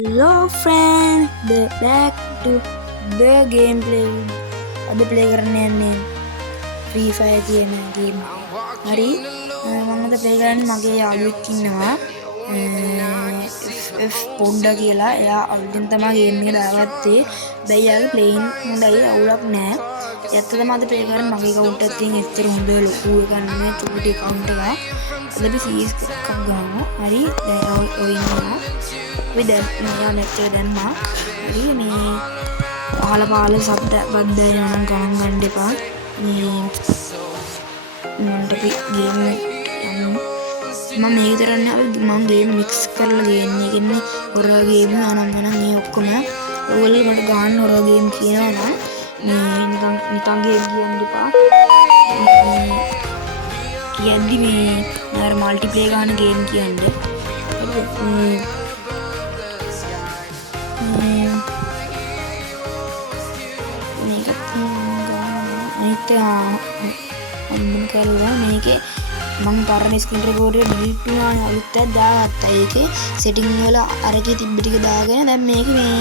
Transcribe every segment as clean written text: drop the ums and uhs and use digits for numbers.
Hello friends, back to the gameplay. අද play කරන්න යන්නේ Free Fire කියන game. හරි මම අද play කරන්නේ මගේ යාළුවෙක් ඉන්නවා F පොණ්ඩා කියලා. එයා අලුතෙන් තමයි game එක දාගත්තේ. දැන් යාගේ playing හොඳයි, අවුලක් නැහැ. ඇත්තටම අද play කරන්නේ මගේ account එකෙන් තියෙන එච්චර හොඳ ලොකු එකක් නෙමෙයි, චූටි account එකක්. අද අපි CS එකක් ගමු. හරි දැන් ඔය ඉන්නවා. With මෙයා net එක දැම්මා. හරි මේ පහල සබ්ද බද්දය නම් ගණන් ගන්න එපා. මේ මන්ට අපි ගේම් යමු. මම මේ විතරන්නේ මම ගේම් මික්ස් කරලා ගේන්නේ. කියන්නේ හොරර් ගේම් අනම්මනම් මේ ඔක්කොම ඔයගොල්ලෝ මට ගන්න හොරර් ගේම් කියනවා නම් මේ නිකන් ගේම් කියන්න එපා. කියද්දි මේ අර මල්ටිප්ලේයර් ගන්න ගේම් කියන්නේ. අම්මන් කරුවා මේකේ මම පරණ ස්ක්‍රීන් රෙකෝඩර් ඩිලීට් වුණානේ, අලුත් එකක් දාගත්තා. ඒකේ සෙටින් වල අරකේ තිබ්බ ටික දාගෙන දැන් මේකේ මේ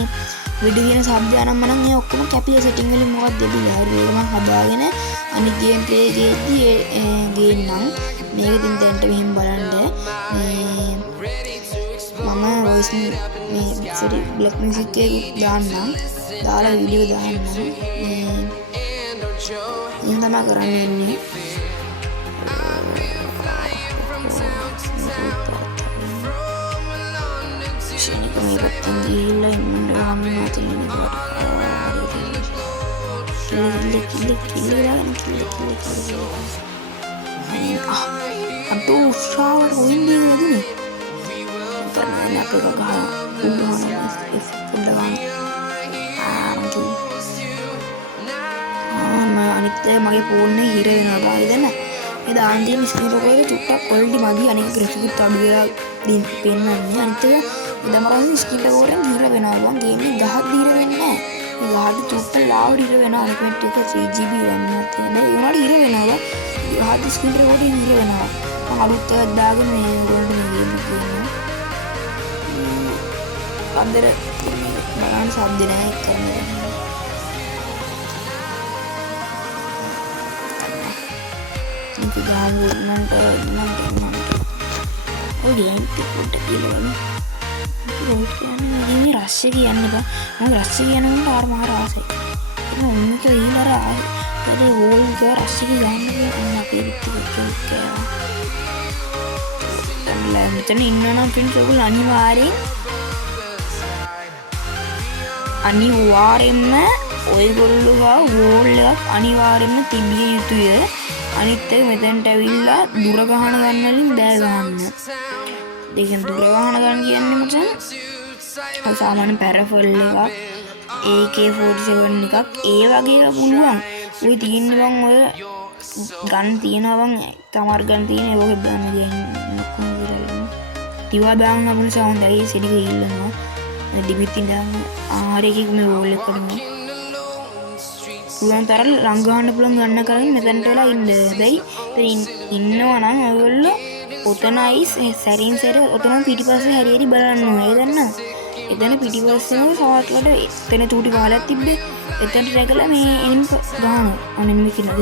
වීඩියෝ කියන શબ્ද අනම්මනම් මේ ඔක්කොම කැපිලා සෙටින් වලින් මොකක්ද දෙබිලා. හරි මේක මම හදාගෙන අනිත් ගේම් ප්ලේ ගේද්දි ගේන්නම්. මේක දින් දැන්ට මෙහෙම බලන්න මේ මම වොයිස් මේ සරි බ්ලැක් මියුසික් එක දාන්නම්. දාලා video දාන්නම්. ini sama kerana ini sini kami tinggi lain mendoan mati ini aduh shower windy lagi nih karena enak kagak අනිත් මගේ ෆෝන් එක හිර වෙනවා බායි දැන් මේ දාන් තියෙන ස්ක්‍රීන් රෙකෝඩරේ චුට්ටක් ක්වොලිටි මදි. අනික ග්‍රැෆික්ස් අඩු වෙලා පෙන්නන්නේ. අනිත් එක ඉදමරන් ස්ක්‍රීන් රෙකෝඩරෙන් හිර වෙනවා. බං ගේම් එක ගහක් දිර වෙන්නේ නැහැ. ඒ ගහට චුට්ටක් ලාවට හිර වෙනවා. අනික එක 3GB RAM එකක් තියෙනවා. ඒ උනාට හිර වෙනවා. ගහට ස්ක්‍රීන් රෙකෝඩරේ හිර වෙනවා. මම අලුත් එකක් දාගෙන මේ ගොඩ මේ ගේම් එක කරනවා. අnder බලන්න සබ්ද නැහැ එක්ක කරන්නේ. gangguan nanti oh dia udah bilang ini rasa kian nih pak, mau rasa kian nggak marah sih, ini mungkin ini marah, jadi wall juga rasa kian nih enak itu kayak, dan lain macam ini nanti coba අනිවාර්යෙන්ම ඔයගොල්ලෝ ගා wall එකක් අනිවාර්යෙන්ම තිබිය යුතුය. අනිත් එක මෙතෙන්ට ඇවිල්ලා දුර ගහන ගන්නලින් බෑ ගහන්න. ඒකෙන් දුර ගහන ගන්න කියන්නේ මචං සාමාන්‍ය පැරෆල් එකක් AK47 එකක් ඒ වගේ එක පුළුවන්. ඔය තියෙන්නේ බං ඔය ගන් තියෙනවා බං තමර ගන් තියෙන ඒ වගේ බෑම ගන්නේ ඔක්කොම විතරයි. තිවා දාන්න අපුණ සවුන්ඩයි සෙනික ඉල්ලනවා. දිමිතින් දාන්න ආරේකෙක මේ වෝල් එක කරනවා. පුළුවන් තරම් ලං ගහන්න පුළුවන් ගන්න කරගෙන මෙතනට වෙලා ඉන්න. හැබැයි ඉන්නවා නම් ඔයගොල්ලෝ ඔතනයි සැරින් සැර ඔතන පිටිපස්සේ හරියට බලන්න ඕනේ. ඒ දන්න. එතන පිටිපස්සේම සවට්ලට එතන චූටි කාලයක් තිබ්බේ. එතනට රැකලා මේ එනිම ගහනවා. අනිම කියලා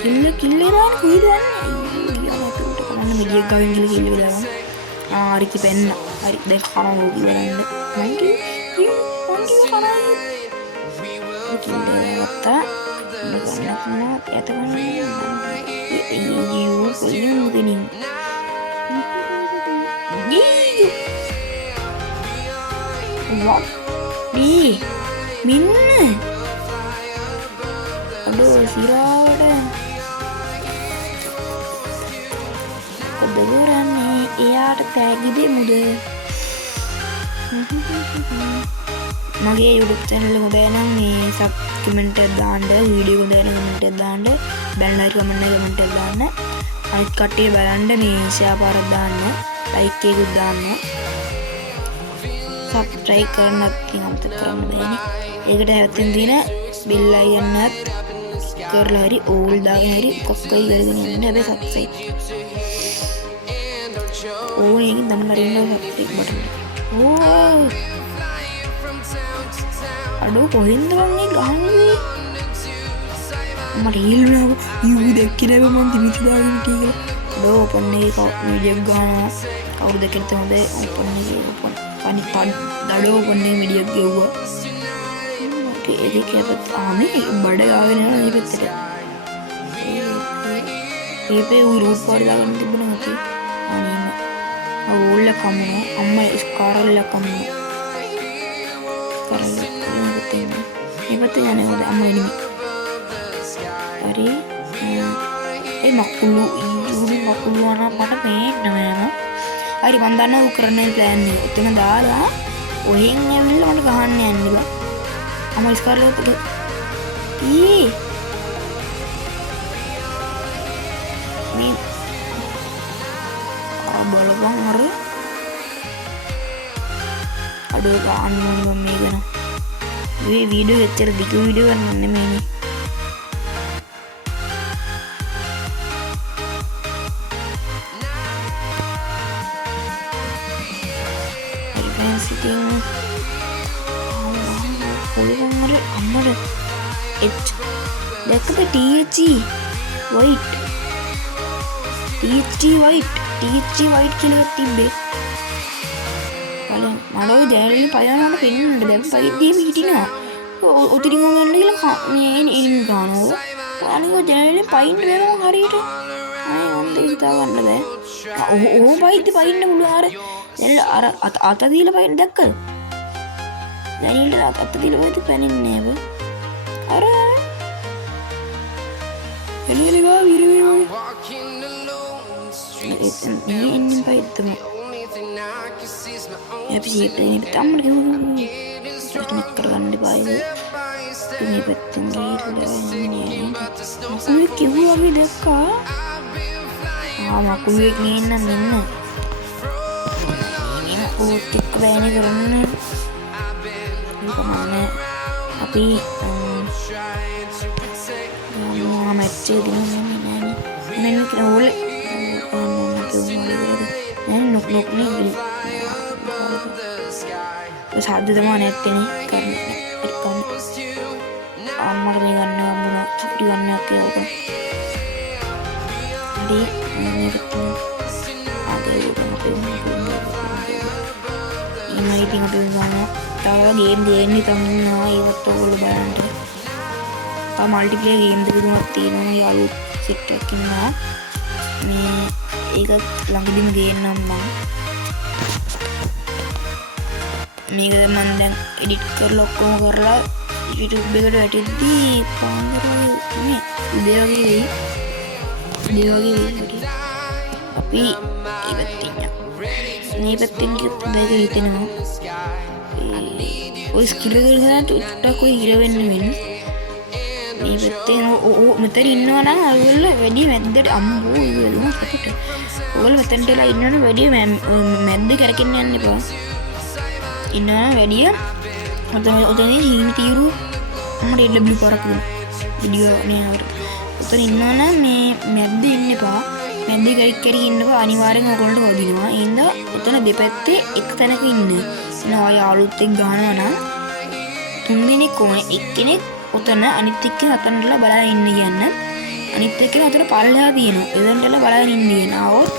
දෙන්න. කිල්ල දාන්න කොහෙද යන්නේ? කරන්න මිඩියක් ගාවින් ගිහලා කිල්ල දාන්න. ආරිකි පෙන්න. හරි දැන් කරා ඕක බලන්න. මන්ටි kita nak katakan you ini wow di minna aduh sirada kedengeran nih eyaට tag ide muda මගේ YouTube channel එක හොඳයි නම් මේ sub comment එක දාන්න, වීඩියෝ එක දාන්න comment එක දාන්න, බැලලා comment එක දාන්න. අනිත් කට්ටිය බලන්න මේ share පාරක් දාන්න, like එකකුත් දාන්න. subscribe කරන්නත් අමතක කරන්න බෑනේ. ඒකට හැවතින් දින bell icon එකත් කරලා හරි all දාගෙන හරි කොක්කයි කරගෙන ඉන්න. හැබැයි subscribe ඕනේ දන්නරින්න සප්ටෙක් බටන ඕ අඩෝ කොහෙන්ද වන්නේ ගහන්නේ මට හිල්ුණාව යූ දැක්කිනව මන් තිමිතිදාගෙන ටික ඩෝ ඔපන්නේ මීඩියක් ගානවා කවුරු දෙකෙනත හොඳේ ඔපන්නේ ඔපන් අනි පන් දඩෝ ඔපන්නේ මිඩියක් ගෙව්වා එදක ඇපත් ආනේ බඩ ගාගෙන යන මේ පැත්තට ඒපේ ඌ රූප් පාඩදාගන්න තිබුණ නැති අනේම ඕල්ල කමුණ අම්ම ස්කාරල්ල කමුණ කරල්ල මේ පැත්තේ යන්නේ හොඳ අම්ම එනිමි හරි ඒ මකුළු ඊයුඩි මකුළු වනා මට පේන්නේ නෑ හරි මන් දන්නවා ඌ කරන්න ප්ලෑන් එක උතන දාලා ඔහෙන් ඇවිල්ලා මට ගහන්න යන්න බා අම ස්කාරලට ඊ මේ බලපන් අර අඩෝ ගන්න මම මේ ගන මේ වීඩියෝ එච්චර දිග වීඩියෝ ගන්න නෙමෙයිනේ ඉතින් ඔයගොල්ලෝ අම්මර එච් දැක්කද THG white THG white කියලා තිබ්බේ බලන්න මඩෝ දැරලි පයනකට පෙන්නුනට දැන් පයිද්දීම හිටිනවා ඔතිරින් ගන්න කියලා මේ ඉරින් ගන්නවා අනික දැරලි පයින්න වෙනවා හරියට අනේ ඔන්න හිතා ගන්න බෑ ඕ පයිද්දි පයින්න පුළුවන් අර අත දීලා පයින්න දැක්කද දැනිල්ල අත දීලා වද පැනින්නේ නේද අර එළියලවා විරවිරෝ මේ ඉන්න පයිද්දම එපිසිට ඉන්න තම්මර ගිහුනේ ප්‍රශ්න කරගන්න බයද මේ පැත්තෙන් ගිහිල්ලා යන්නේ මොකද කිව්වා වගේ දැක්කා මකුලෙක් නේන්න මෙන්න ටික් බෑනේ කරන්නේ කමන්නේ අපි මැච්චේ දිනුනේ නෑනේ මම ඕල නෑ නොක් නේ සාද්ද තමයි නැත්තේනේ කරන්නේ අම්මර මේ ගන්න අම්මලා චුටි ගන්නක් කියලා හරි මේ පැත්තේ ආගේ ඉතින් අපි ගන්නවා තව ගේම් දෙන්නේ තමයි ඒවත් ඔයගොල්ලෝ බලන්න. තව මල්ටිප්ලේයර් ගේම් දෙක තුනක් තියෙනවා යාළුවෝ සෙට් එකක් ඉන්නවා. මේ ඒකත් ළඟදිම ගේන්නම් මම. මේක මම දැන් එඩිට් කරලා ඔක්කොම කරලා YouTube එකට වැටෙද්දී පාන්දරේ මේ උදේ වගේ වෙයි. අපි ඉවත් වෙනවා. මේ පැත්තෙන් කිව්ත් දෙක හිතෙනවා ඔය ස්කිල් එක ගන්න ටුට්ටක් ඔය හිර වෙන්න වෙන්නේ මේ පැත්තෙන් මෙතන ඉන්නවා නම් ඔයගොල්ලෝ වැඩි මැද්දට අම්බෝ ඔයගොල්ලෝ සතුට ඔයගොල්ලෝ මෙතනටලා ඉන්නවනම් වැඩි මැද්ද කරකින්න යන්න එපා ඉන්නවා වැඩි ඔතන හීන තීරු අපේ LW පාරක් වීඩියෝ නේ ඔතන ඉන්නවනම් මේ මැද්ද ඉන්න එපා මැද්ද කරි ඉන්නකෝ අනිවාර්යෙන් ඔයගොල්ලන්ට හොදිනවා. ඒ හින්දා උතන දෙපැත්තේ එක තැනක ඉන්න. එනවා යාළුවොත් එක්ක ගහනවා නම් තුන් දෙනෙක් ඕනේ. එක්කෙනෙක් උතන අනිත් එක්කෙනා අතනටලා බලලා ඉන්න කියන්න. අනිත් එක්කෙනා අතන පල්ලෙහා තියෙනවා. එතනටලා බලලා ඉන්න කියන. ආවොත්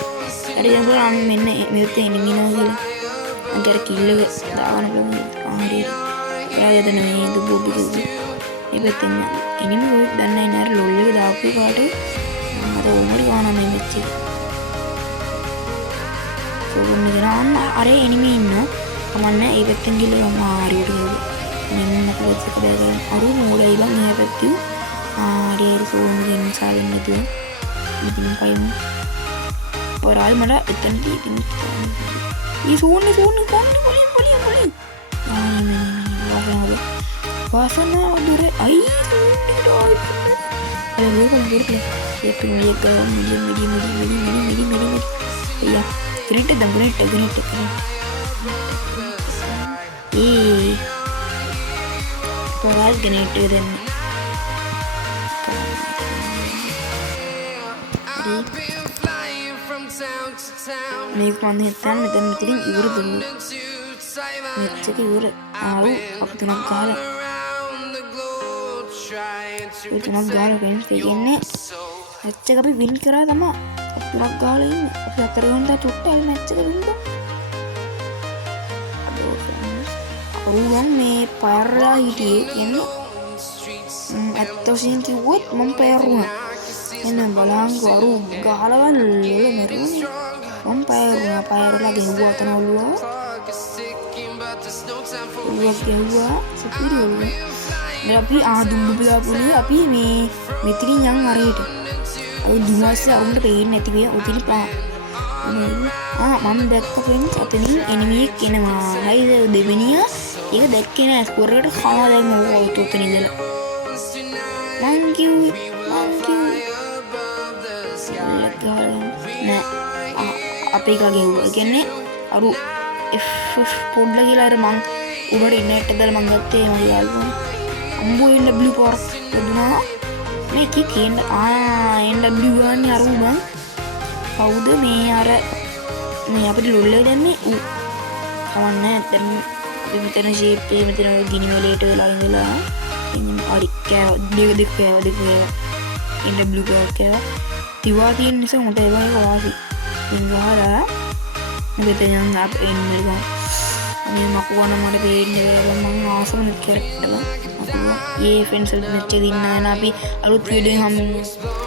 හරි දැන් මෙන්න මෙතන එනිමිනවා කියලා. අන්තර කිල්ල දාගන්න පුළුවන්. ආහරියට. එයාද නෙමෙයි දුබ්බු දුබ්බු. මේ පැත්තෙන් එනිමි ඔය දන්නේ නැහැ ලොල් එක දාපු පාට ඕමරි ගාන මේ මෙච්චි කොහොමද ගන්න අර එනිමි ඉන්න කමන්නේ ඒ පැත්තෙන් ගිහලා යමු ආරියට මෙන්න කොච්චර බෑගරන් අරු මොඩයි බං මේ පැත්තේ ආරියට සෝම දෙන්න සාවෙන්න දුව ඉතින් පයිමු පොරාල් මට එතනදී ඉතින් ඊ සෝන්නේ පොලිය වාසනාව දුර අයි අර මේක දුරේ एक मिनट या ग्रेट तो आज ग्रेट देन මේක මම හිතන්නේ මෙතනින් ඉවර දුන්නු. මෙච්ච එක ඉවර. ආව් අපි තුනක් ගහලා. ඒ තුනක් ගහලා ෆ්‍රෙන්ඩ්ස් කියන්නේ මෙච්ච එක අපි වින් කරා තමයි. අපි තුනක් ගහලා ඉන්නේ. අපි හතර වෙනිදා චුට්ටල් මැච් එක වින් කරා. අරුවන් මේ පාරලා හිටියේ කියන්නේ ඇත්ත වශයෙන් කිව්වොත් මම පෑරුණා. එන්න බලංගෝ අරු ගහලවල් මෙරුනේ. මම පෑරුණා. පෑරලා ගෙවුවා තන ඔළුව. ඔළුව ගෙවුවා සුපිරි ඔළුව. දැන් අපි ආදුම්බු බලාපොලි අපි මේ මෙතනින් යන් අරයට. අයි දුවස්සේ අරුන්ට පේන්නේ නැති වෙයි. උතිලි පා. මම දැක්ක ෆ්‍රෙන්ඩ්ස් අතනින් එනිමි එක එනවා. හයිද දෙවෙනියා ඒක දැක්කේ නෑ. ස්කෝර් එකට කනවා දැන් ඕක උතන ඉඳලා. Thank you. නෑ අපේ කා ගෙව්වා. කියන්නේ අරු F පොඩ්ඩ කියලා අර මං උඩට ඉන්නට දාලා මං ගත්තේ මගේ යාළුවා. අම්බෝ NW පාර දුනා. මේ කිකෙන් NW ගානේ අරු මං කවුද මේ අර මේ අපිට ලොල්ලේ දැම්මේ ඌ. කවන්නේ දැන් අපි මෙතන ෂේප් එකේ මෙතන ගිනි වලේට වෙලා ඉඳලා ඉන්න හරි කෑව දෙක NW කෑව තිවා තියෙන නිසා උන්ට ඒ වගේ වාසි ඉංගහලා මෙතන යන අප එන්නේ ගා මේ මකුවන මට පේන්නේ මම ආසම කරලා ඒ ෆ්‍රෙන්ඩ්ස් වලට මෙච්ච දින්න යන අපි අලුත් වීඩියෝ එකක්